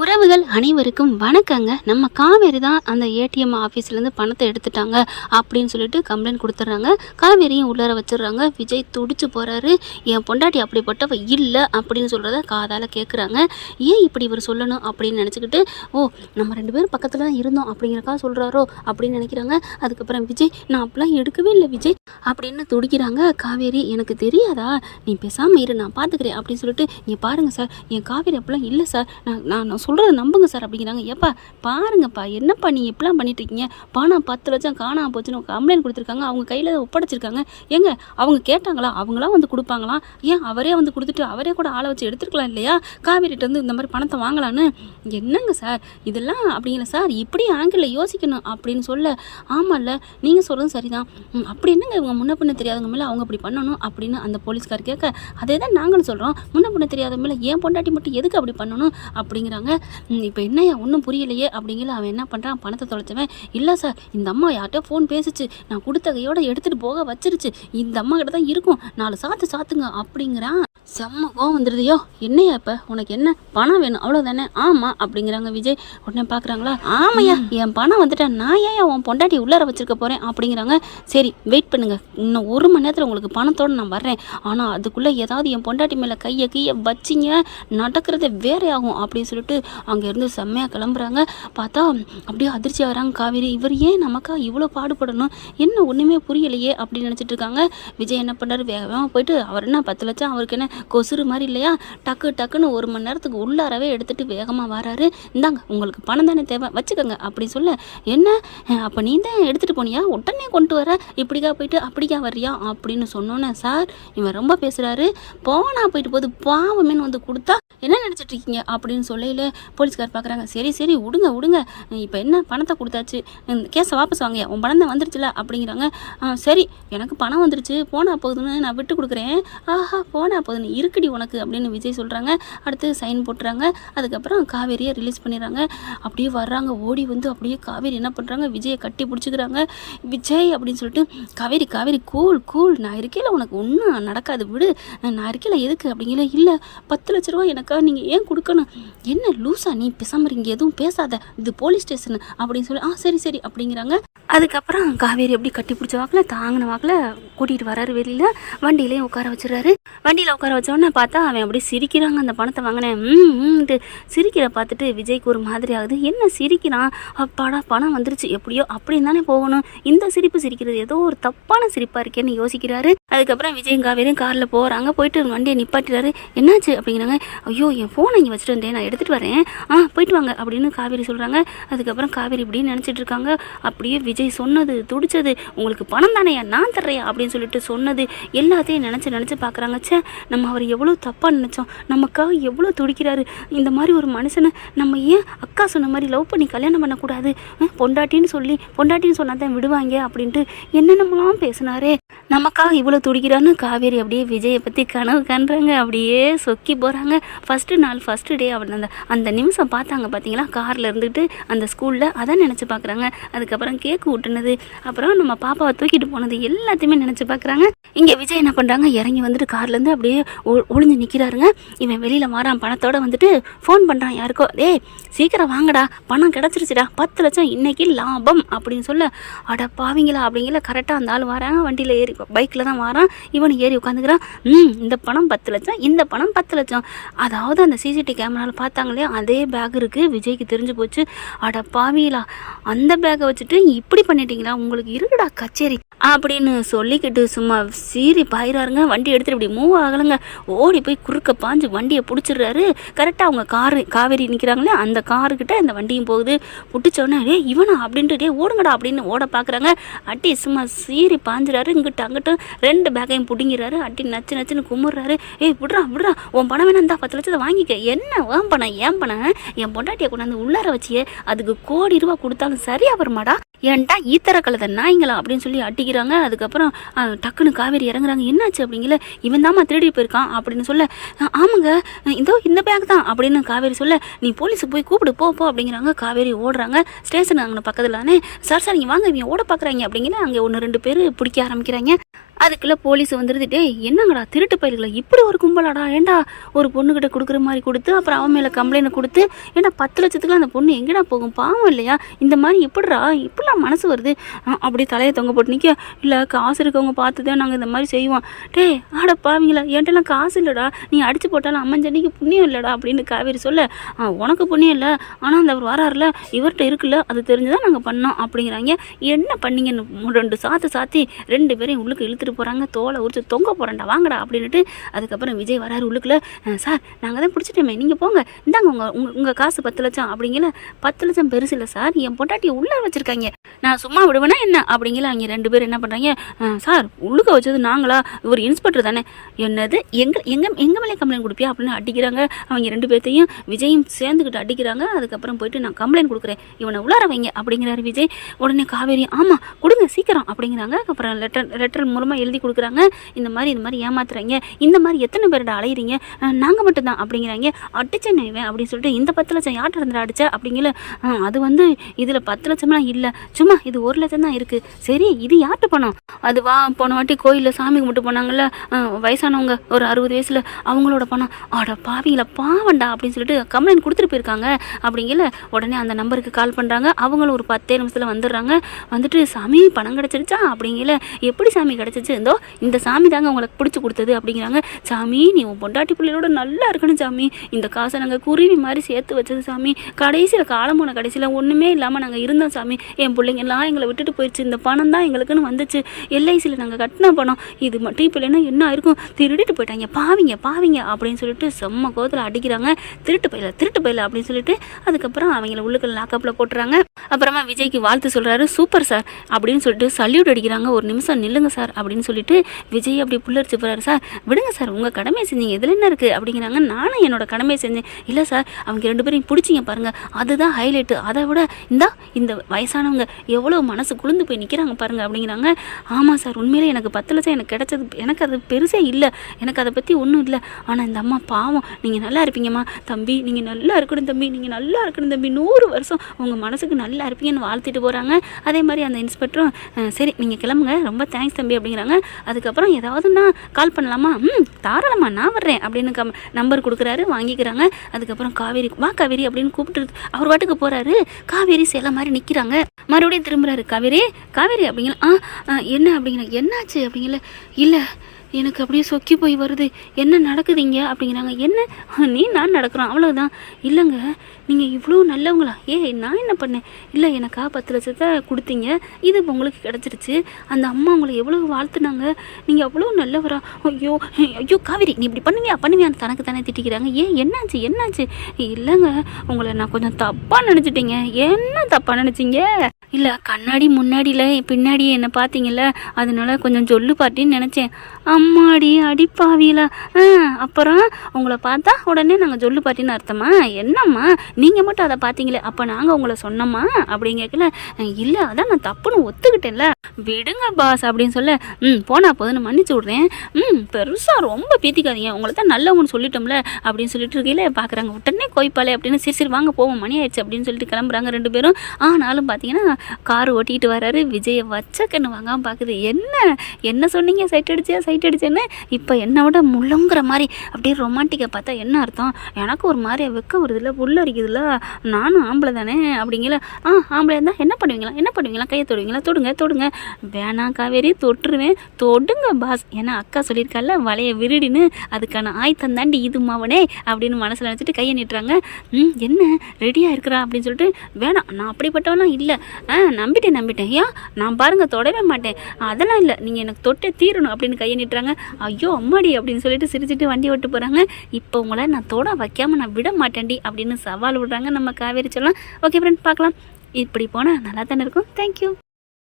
உறவுகள் அனைவருக்கும் வணக்கங்க. நம்ம காவேரி தான் அந்த ஏடிஎம் ஆஃபீஸ்லேருந்து பணத்தை எடுத்துட்டாங்க அப்படின்னு சொல்லிட்டு கம்ப்ளைண்ட் கொடுத்துட்றாங்க. காவேரியும் உள்ளார வச்சிடுறாங்க. விஜய் துடிச்சு போகிறாரு. என் பொண்டாட்டி அப்படிப்பட்டவ இல்லை அப்படின்னு சொல்கிறத காதால் கேட்குறாங்க. ஏன் இப்படி இவர் சொல்லணும் அப்படின்னு நினச்சிக்கிட்டு, ஓ நம்ம 2 பேரும் பக்கத்தில் தான் இருந்தோம் அப்படிங்கிறக்கா சொல்கிறாரோ அப்படின்னு நினைக்கிறாங்க. அதுக்கப்புறம் விஜய், நான் அப்பெல்லாம் எடுக்கவே இல்லை விஜய் அப்படின்னு துடிக்கிறாங்க. காவேரி, எனக்கு தெரியாதா, நீ பேசாமல் இரு, நான் பார்த்துக்கிறேன் அப்படின்னு சொல்லிட்டு, இங்கே பாருங்கள் சார், என் காவேரி அப்பெல்லாம் இல்லை சார், நான் சொல்கிறத நம்புங்க சார் அப்படிங்கிறாங்க. ஏப்பா பாருங்கப்பா, என்னப்பா நீங்கள் இப்படிலாம் பண்ணிட்டுருக்கீங்க, பணம் 10 லட்சம் காணாமல் போச்சுன்னு கம்ப்ளைண்ட் கொடுத்துருக்காங்க, அவங்க கையில் ஒப்படைச்சிருக்காங்க. ஏங்க அவங்க கேட்டாங்களா, அவங்களாம் வந்து கொடுப்பாங்களாம், ஏன் அவரே வந்து கொடுத்துட்டு அவரே கூட ஆளை வச்சு எடுத்துருக்கலாம் இல்லையா, காவேரிட்ட வந்து இந்த மாதிரி பணத்தை வாங்கலான்னு. என்னங்க சார் இதெல்லாம் அப்படிங்கிற சார், இப்படி ஆங்கிளில் யோசிக்கணும் அப்படின்னு சொல்ல, ஆமாம்ல நீங்கள் சொல்கிறது சரிதான், அப்படி என்னங்க இவங்க முன்ன பின்ன தெரியாதவங்க மேலே அவங்க அப்படி பண்ணணும் அப்படின்னு அந்த போலீஸ்கார் கேட்க, அதே தான் நாங்களும் சொல்கிறோம், முன்ன பின்ன தெரியாதவங்க மேலே ஏன் பொண்டாட்டி மட்டும் எதுக்கு அப்படி பண்ணணும் அப்படிங்கிறாங்க. இப்போ என்னையா ஒன்றும் புரியலையே அப்படிங்கிற அவன் என்ன பண்ணுறான், பணத்தை தொலைச்சவன், இல்லை சார் இந்த அம்மா யார்கிட்ட ஃபோன் பேசிச்சு, நான் கொடுத்த கையோடு எடுத்துகிட்டு போக வச்சிருச்சு, இந்த அம்மா கிட்ட தான் இருக்கும், 4 சாத்துங்க அப்படிங்கிறான். செம்மகம் வந்துடுதையோ, என்னையா இப்போ உனக்கு என்ன பணம் வேணும் அவ்வளோதானே, ஆமாம் அப்படிங்கிறாங்க. விஜய் உடனே பார்க்குறாங்களா, ஆமையா என் பணம் வந்துட்டேன், நான் ஏன் உன் பொண்டாட்டி உள்ளார வச்சிருக்க போகிறேன் அப்படிங்கிறாங்க. சரி வெயிட் பண்ணுங்கள், இன்னும் 1 மணி நேரத்தில் உங்களுக்கு பணத்தோடு நான் வர்றேன், ஆனால் அதுக்குள்ளே ஏதாவது என் பொண்டாட்டி மேலே கையை வச்சிங்க நடக்கிறதே வேறே ஆகும் அப்படின்னு சொல்லிட்டு அங்கேருந்து செம்மையாக கிளம்புறாங்க. பார்த்தா அப்படியே அதிர்ச்சி ஆகிறாங்க காவேரி, இவர் ஏன் நமக்கா இவ்வளோ பாடுபடணும், என்ன ஒன்றுமே புரியலையே அப்படின்னு நினச்சிட்டு இருக்காங்க. விஜய் என்ன பண்ணுறாரு, வேகமாக போயிட்டு, அவர் என்ன 10 லட்சம் அவருக்கு என்ன கொசுறு மாதிரி இல்லையா, டக்குன்னு 1 மணி நேரத்துக்கு உள்ளாரவே எடுத்துகிட்டு வேகமாக வராரு. இந்தாங்க உங்களுக்கு பணம் தானே தேவை, வச்சுக்கோங்க அப்படி சொல்ல, என்ன அப்போ நீ தான் எடுத்துகிட்டு போனியா, உடனே கொண்டு வர, இப்படிக்கா போயிட்டு அப்படிக்கா வர்றியா அப்படின்னு சொன்னோன்னே, சார் இவன் ரொம்ப பேசுகிறாரு, போனா போயிட்டு போது பாவமேனு வந்து கொடுத்தா என்ன நினச்சிட்டு இருக்கீங்க அப்படின்னு சொல்லையில் போலீஸ்கார் பார்க்குறாங்க. சரி விடுங்க, இப்போ என்ன பணத்தை கொடுத்தாச்சு, கேஸை வாபஸ் வாங்க, உன் பணம் தான் வந்துருச்சுல அப்படிங்கிறாங்க. சரி எனக்கு பணம் வந்துருச்சு, போனா போகுதுன்னு நான் விட்டு கொடுக்குறேன், ஆஹா போனா போகுதுன்னு இருக்குடி உனக்கு அப்படின்னு விஜய் சொல்கிறாங்க. அடுத்து சைன் போட்டுறாங்க. அதுக்கப்புறம் காவேரியை ரிலீஸ் பண்ணிடுறாங்க. அப்படியே வர்றாங்க, ஓடி வந்து அப்படியே காவேரி என்ன பண்ணுறாங்க, விஜயை கட்டி பிடிச்சிக்கிறாங்க. விஜய் அப்படின்னு சொல்லிட்டு, காவேரி கூல் நான் இருக்கையில் உனக்கு ஒன்றும் நடக்காது விடு, நான் இருக்கையில் எதுக்கு அப்படிங்கிற, இல்லை 10 லட்ச ரூபா எனக்கா நீங்கள் ஏன் கொடுக்கணும், என்ன லூஸா நீ பேசாமல் இங்கே எதுவும் பேசாத, இது போலீஸ் ஸ்டேஷன் அப்படின்னு சொல்லி, சரி அப்படிங்கிறாங்க. அதுக்கப்புறம் காவேரி எப்படி கட்டி பிடிச்ச வாக்கில் தாங்கின வாக்கில் கூட்டிகிட்டு வராரு வெளியில், வண்டியிலையும் உட்கார வச்சுறாரு. வண்டியில் உட்கார வச்சோடனே பார்த்தா அவன் அப்படியே சிரிக்கிறாங்க. அந்த பணத்தை வாங்கினேன் சிரிக்கிற பார்த்துட்டு விஜய்க்கு ஒரு மாதிரி ஆகுது. என்ன சிரிக்கிறான், அப்பாடா பணம் வந்துருச்சு எப்படியோ அப்படின்னு தானே போகணும், இந்த சிரிப்பு சிரிக்கிறது ஏதோ ஒரு தப்பான சிரிப்பாக இருக்கேன்னு யோசிக்கிறாரு. அதுக்கப்புறம் விஜயும் காவேரியும் காரில் போகிறாங்க. போயிட்டு வண்டியை நிப்பாட்டுறாரு. என்னாச்சு அப்படிங்கிறாங்க. ஐயோ என் ஃபோனை இங்கே வச்சுட்டு வந்தேன், நான் எடுத்துகிட்டு வரேன், போயிட்டு வாங்க அப்படின்னு காவேரி சொல்கிறாங்க. அதுக்கப்புறம் காவேரி இப்படின்னு நினச்சிட்டு இருக்காங்க. அப்படியே விஜய் சொன்னது துடிச்சது, உங்களுக்கு பணம் தானேயா நான் தர்றேன் அப்படின்னு சொல்லிட்டு சொன்னது எல்லாத்தையும் நினச்சி பார்க்குறாங்க. சே நம்ம அவர் எவ்வளோ தப்பாக நினச்சோம், நமக்காக எவ்வளோ துடிக்கிறாரு, இந்த மாதிரி ஒரு மனுஷனை நம்ம ஏன் அக்கா சொன்ன மாதிரி லவ் பண்ணி கல்யாணம் பண்ணக்கூடாது, பொண்டாட்டின்னு சொன்னால் தான் விடுவாங்க அப்படின்ட்டு என்னென்னலாம் பேசினாரே, நமக்காக இவ்வளோ துடிக்கிறான்னு காவேரி அப்படியே விஜயை பற்றி கனவு காண்றாங்க. அப்படியே சொக்கி போகிறாங்க. ஃபஸ்ட்டு டே அவர் அந்த நிமிஷம் பார்த்தாங்க பார்த்தீங்களா, காரில் இருந்துட்டு அந்த ஸ்கூலில் அதான் நினச்சி பார்க்குறாங்க. அதுக்கப்புறம் கேக்கு ஊட்டுனது, அப்புறம் நம்ம பாப்பாவை தூக்கிட்டு போனது எல்லாத்தையுமே நினச்சி பார்க்குறாங்க. இங்கே விஜய் என்ன பண்ணுறாங்க, இறங்கி வந்துட்டு கார்லேருந்து அப்படியே ஒளிஞ்சு நிற்கிறாருங்க. இவன் வெளியில் வரான், பணத்தோடு வந்துட்டு ஃபோன் பண்ணுறான் யாருக்கோ, சீக்கிரம் வாங்கடா பணம் கிடச்சிருச்சுடா, 10 லட்சம் இன்னைக்கு லாபம் அப்படின்னு சொல்ல, அட பாவீங்களா அப்படிங்கிற கரெக்டாக அந்த ஆள் வராங்க. வண்டியில் ஏறி பைக்கில் தான் வரான். இவனு ஏறி உட்காந்துக்கிறான். இந்த பணம் 10 லட்சம், இந்த பணம் 10 லட்சம், அதாவது அந்த சிசிடிவி கேமராவில் பார்த்தாங்களே அதே பேக் இருக்குது. விஜய்க்கு தெரிஞ்சு போச்சு. அட பாவீங்களா, அந்த பேக்கை வச்சுட்டு இப்படி பண்ணிட்டீங்களா, உங்களுக்கு இருக்குடா கச்சேரி அப்படின்னு சொல்லிக்கிட்டு சும்மா சீறி பாயிறாருங்க. வண்டி எடுத்துகிட்டு இப்படி மூவ் ஆகலைங்க. ஓடி போய் குறுக்க பாஞ்சு வண்டியை பிடிச்சிடுறாரு. கரெக்டாக அவங்க காவேரி நிற்கிறாங்களே அந்த காருக்கிட்ட இந்த வண்டியும் போகுது. பிடிச்சோடனே இவனா அப்படின்ட்டு ஓடுங்கடா அப்படின்னு ஓட பார்க்குறாங்க. அட்டி சும்மா சீறி பாஞ்சுறாரு. இங்கிட்ட அங்கிட்ட 2 பேக்கையும் பிடிங்கிறாரு. அட்டி நச்சுன்னு கும்பிட்றாரு. விட்றா உன் பணம் வேணா இருந்தா 10 லட்சத்தை வாங்கிக்க, என்ன ஏன் பணம் என் பொண்டாட்டியை கொண்டாந்து உள்ளார வச்சியே, அதுக்கு கோடி ரூபா கொடுத்தாலும் சரியா வருமாடா, ஏன்டா ஈத்தர கலதை நாய்ங்களா அப்படின்னு சொல்லி அட்டிக்கிறாங்க. அதுக்கப்புறம் டக்குன்னு காவேரி இறங்குறாங்க. என்னாச்சு அப்படிங்கல, இவன் தாம்மா திருடி போயிருக்கான் அப்படின்னு சொல்ல, ஆமாங்க இந்த பேக் தான் அப்படின்னு காவேரி சொல்ல, நீ போலீஸுக்கு போய் கூப்பிடு போ அப்படிங்கிறாங்க. காவேரி ஓடுறாங்க. ஸ்டேஷன் அங்கே பக்கத்துலானே, சார் நீங்கள் வாங்க, இவங்க ஓட பார்க்குறாங்க அப்படிங்கிற அங்கே 1-2 பேர் பிடிக்க ஆரம்பிக்கிறாங்க. அதுக்குள்ளே போலீஸ் வந்துடுது, டேய் என்னங்கடா திருட்டு பயில்களை இப்படி ஒரு கும்பலாடா, ஏன்டா ஒரு பொண்ணுக்கிட்ட கொடுக்குற மாதிரி கொடுத்து அப்புறம் அவன் மேலே கம்ப்ளைண்ட் கொடுத்து, ஏன்டா 10 லட்சத்துக்குலாம் அந்த பொண்ணு எங்கடா போகும், பாவம் இல்லையா, இந்த மாதிரி இப்படிலாம் மனசு வருது. அப்படி தலையை தொங்க போட்டு நிற்க, இல்லை காசு இருக்கவங்க பார்த்து தான் நாங்கள் இந்த மாதிரி செய்வோம். டேய் ஆட பாவீங்களா, என்கிட்டலாம் காசு இல்லைடா, நீ அடித்து போட்டாலும் அம்மஞ்சன்னைக்கு புண்ணியம் இல்லைடா அப்படின்னு காவேரி சொல்ல, உனக்கு புண்ணியம் இல்லை, ஆனால் அந்த அவர் வராருல இவர்கிட்ட இருக்குல்ல, அது தெரிஞ்சுதான் நாங்கள் பண்ணோம் அப்படிங்கிறாங்க. என்ன பண்ணீங்கன்னு 2 சாத்தி 2 பேரையும் உள்ளுக்கு இழுத்துட்டு போகிறாங்க, தோலை உரிச்சு தொங்க போகிறேன்டா வாங்கடா அப்படின்ட்டு. அதுக்கப்புறம் விஜய் வராரு உள்ளுக்குள்ள, சார் நாங்கள் தான் பிடிச்சிட்டோமே, நீங்கள் போங்க, இந்தாங்க உங்கள் காசு 10 லட்சம் அப்படிங்கல. 10 லட்சம் பெருசு இல்லை சார், என் பொண்டாட்டியை உள்ளே வச்சுருக்காங்க, நான் சும்மா விடுவேனா என்ன அப்படிங்கல. அவங்க 2 பேரும் என்ன பண்ணுறாங்க, சார் உள்ளுக்க வச்சது நாங்களா, இவர் இன்ஸ்பெக்டர் தானே, என்னது எங்கள் மேலே கம்ப்ளைண்ட் கொடுப்பியா அப்படின்னு அடிக்கிறாங்க. அவங்க 2 பேர்த்தையும் விஜயும் சேர்ந்துக்கிட்டு அடிக்கிறாங்க. அதுக்கப்புறம் போயிட்டு நான் கம்ப்ளைண்ட் கொடுக்குறேன், இவனை உள்ளார வைங்க அப்படிங்கிறாரு விஜய். உடனே காவேரி ஆமாம் கொடுங்க சீக்கிரம் அப்படிங்கிறாங்க. அப்புறம் லெட்டர் மூலமாக எழுதி கொடுக்குறாங்க, இந்த மாதிரி ஏமாத்துறாங்க, இந்த மாதிரி எத்தனை பேர்கிட்ட அலையிறீங்க, நாங்கள் மட்டும்தான் அப்படிங்கிறாங்க. அடிச்சேன்னு அப்படின்னு சொல்லிட்டு, இந்த 10 லட்சம் யார்கிட்ட இருந்து அடிச்சா அப்படிங்கிற, அது வந்து இதில் 10 லட்சம்லாம் இல்லை, சும்மா இது 1 லட்சம் தான் இருக்குது. சரி இது யார்கிட்ட பணம், அதுவா போன வாட்டி கோயிலில் சாமி கும்பிட்டு போனாங்கல்ல வயசானவங்க ஒரு 60 வயசில், அவங்களோட பணம், ஆட பாவீங்களா பாவண்டா அப்படின்னு சொல்லிட்டு கம்ப்ளைண்ட் கொடுத்துட்டு போயிருக்காங்க அப்படிங்கல. உடனே அந்த நம்பருக்கு கால் பண்ணுறாங்க, அவங்களும் ஒரு 10 நிமிஷத்தில் வந்துடுறாங்க. வந்துட்டு சாமி பணம் கிடச்சிருச்சா அப்படிங்கல. எப்படி சாமி கிடச்சிச்சு, இருந்தோ இந்த சாமி தாங்க உங்களுக்கு பிடிச்சி கொடுத்தது அப்படிங்கிறாங்க. சாமி நீ உன் பொண்டாட்டி பிள்ளையோட நல்லா இருக்கணும் சாமி, இந்த காசை நாங்கள் குருவி மாதிரி சேர்த்து வச்சது சாமி, கடைசியில் காலமான கடைசியில் ஒன்றுமே இல்லாமல் நாங்கள் இருந்தோம் சாமி, என் பிள்ளைங்கெல்லாம் எங்களை விட்டுட்டு போயிடுச்சு, இந்த பணம் தான் எங்களுக்குன்னு வந்துச்சு, எல்ஐசியில் நாங்கள் கட்டின பணம், இது மட்டும் இப்போ இல்லைன்னா என்ன ஆயிருக்கும், திருடிட்டு போயிட்டாங்க பாவிங்க அப்படின்னு சொல்லிட்டு செம்ம கோவத்தில் அடிக்கிறாங்க. திருட்டு பையில அப்படின்னு சொல்லிட்டு அதுக்கப்புறம் அவங்கள உள்ளுக்குள்ள லாக்கப்பில் போட்டுறாங்க. அப்புறமா விஜய்க்கு வாழ்த்து சொல்கிறாரு, சூப்பர் சார் அப்படின்னு சொல்லிட்டு சல்யூட் அடிக்கிறாங்க. ஒரு நிமிஷம் நில்லுங்க சார் அப்படின்னு சொல்லிட்டு விஜய் அப்படி புல்லரிச்சு போகிறாரு. சார் விடுங்க சார், உங்கள் கடமையை செஞ்சீங்க, இதில் என்ன இருக்குது அப்படிங்கிறாங்க. நானும் என்னோட கடமையை செஞ்சேன். இல்லை சார் அவங்க 2 பேரையும் பிடிச்சிங்க பாருங்கள், அதுதான் ஹைலைட்டு, அதை விட இந்த வயசானவங்க எவ்வளோ மனசு குளிர்ந்து போய் நிற்கிறாங்க பாருங்கள் அப்படிங்கிறாங்க. ஆமாம் சார் உண்மையிலே எனக்கு 10 லட்சம் எனக்கு கிடைச்சது, எனக்கு அது பெருசே இல்லை, எனக்கு அதை பற்றி ஒன்றும் இல்லை, ஆனால் இந்த அம்மா பாவம், நீங்கள் நல்லா இருப்பீங்கம்மா தம்பி, நீங்கள் நல்லா இருக்கணும் தம்பி, நீங்கள் நல்லா இருக்கணும் தம்பி, 100 வருஷம் உங்கள் மனசுக்கு நல்லா இருப்பீங்கன்னு வாழ்த்திட்டு போகிறாங்க. அதே மாதிரி அந்த இன்ஸ்பெக்டரும் சரி நீங்கள் கிளம்புங்க, ரொம்ப தேங்க்ஸ் தம்பி அப்படிங்கிறாங்க. அதுக்கப்புறம் ஏதாவதுன்னா கால் பண்ணலாமா, தாராளமா நான் வர்றேன் அப்படின்னு நம்பர் கொடுக்குறாரு, வாங்கிக்கிறாங்க. அதுக்கப்புறம் காவேரி வா காவேரி அப்படின்னு கூப்பிட்டு அவர் வாட்டுக்கு போகிறாரு. காவேரி சில மாதிரி நிற்கிறாங்க. மறுபடியும் திரும்புகிறாரு, காவேரி அப்படிங்கிற என்ன அப்படிங்கிற, என்னாச்சு அப்படிங்கல. இல்லை எனக்கு அப்படியே சொக்கி போய் வருது, என்ன நடக்குதுங்க அப்படிங்கிறாங்க. என்ன நான் நடக்கிறோம் அவ்வளோதான். இல்லைங்க நீங்கள் இவ்வளோ நல்லவங்களா, நான் என்ன பண்ணேன், இல்லை எனக்கா 10 லட்சத்தை கொடுத்தீங்க, இது இப்போ உங்களுக்கு கிடச்சிருச்சு, அந்த அம்மா உங்களை எவ்வளோ வாழ்த்துனாங்க, நீங்கள் அவ்வளோ நல்லவரா, ஐயோ காவேரி நீ இப்படி பண்ணுவியான்னு தனக்கு தானே திட்டிக்கிறாங்க. என்னாச்சு இல்லைங்க உங்களை நான் கொஞ்சம் தப்பாக நினச்சிட்டேங்க. என்ன தப்பாக நினச்சிங்க, இல்லை கண்ணாடி முன்னாடியில் பின்னாடி என்னை பார்த்தீங்கல்ல, அதனால கொஞ்சம் ஜொல்லு பாட்டின்னு நினச்சேன். அம்மாடி அடிப்பாவில, அப்புறம் உங்களை பார்த்தா உடனே நாங்கள் ஜொல்லு பாட்டின்னு அர்த்தமா, என்னம்மா நீங்கள் மட்டும் அதை பார்த்தீங்களே, அப்போ நாங்கள் உங்களை சொன்னோம்மா அப்படின்னு கேட்கல. இல்லை அதான் நான் தப்புன்னு ஒத்துக்கிட்டேன்ல, விடுங்க பாஸ் அப்படின்னு சொல்ல, போனா போதுன்னு மன்னிச்சு விட்றேன், பெருசாக ரொம்ப பீத்திக்காதீங்க, உங்களை தான் நல்லவங்கன்னு சொல்லிட்டோம்ல அப்படின்னு சொல்லிட்டு இருக்கையில பார்க்குறாங்க. உடனே கோய்ப்பாளே அப்படின்னு, சரி வாங்க போவோம் மணி ஆயிடுச்சு அப்படின்னு சொல்லிட்டு கிளம்புறாங்க 2 பேரும். ஆனாலும் பார்த்தீங்கன்னா கார் ஓட்டிகிட்டு வராரு. விஜயை வச்ச கண்ணு வாங்காமல் பார்க்குது. என்ன சொன்னீங்க சைட் அடிச்சேன்னு, இப்போ என்னை விட முள்ளுங்கிற மாதிரி அப்படியே ரொமான்டிக்காக பார்த்தா என்ன அர்த்தம், எனக்கு ஒரு மாதிரி வெக்க வருதுல்ல, புல்லரிக்குதுல்ல, நானும் ஆம்பளை தானே அப்படிங்கல. ஆம்பளை இருந்தால் என்ன பண்ணுவீங்களா கையை தொடுங்க. வேணாம் காவேரி தொட்டுருவேன், தொடுங்க பாஸ், ஏன்னா அக்கா சொல்லியிருக்கால வளைய விருடின்னு, அதுக்கான ஆயத்தம் தாண்டி இது மாவனே அப்படின்னு மனசில் நினச்சிட்டு கையை நீட்டுறாங்க. என்ன ரெடியாக இருக்கிறா அப்படின்னு சொல்லிட்டு, வேணாம் நான் அப்படிப்பட்டவெல்லாம் இல்லை, நம்பிட்டேன் ஏன் நான் பாருங்க தொடவே மாட்டேன், அதெல்லாம் இல்லை, நீங்கள் எனக்கு தொட்டே தீரணும் அப்படின்னு கையை நீட்டுறாங்க. ஐயோ அம்மாடி அப்படின்னு சொல்லிட்டு சிரிச்சுட்டு வண்டி ஓட்டு போகிறாங்க. இப்போ உங்களை நான் தொட வைக்காமல் நான் விட மாட்டேன்டி அப்படின்னு சவால் விடுறாங்க நம்ம காவேரி சொல்லலாம். ஓகே ஃப்ரெண்ட் பார்க்கலாம், இப்படி போனால் நல்லா தானே இருக்கும். தேங்க்யூ.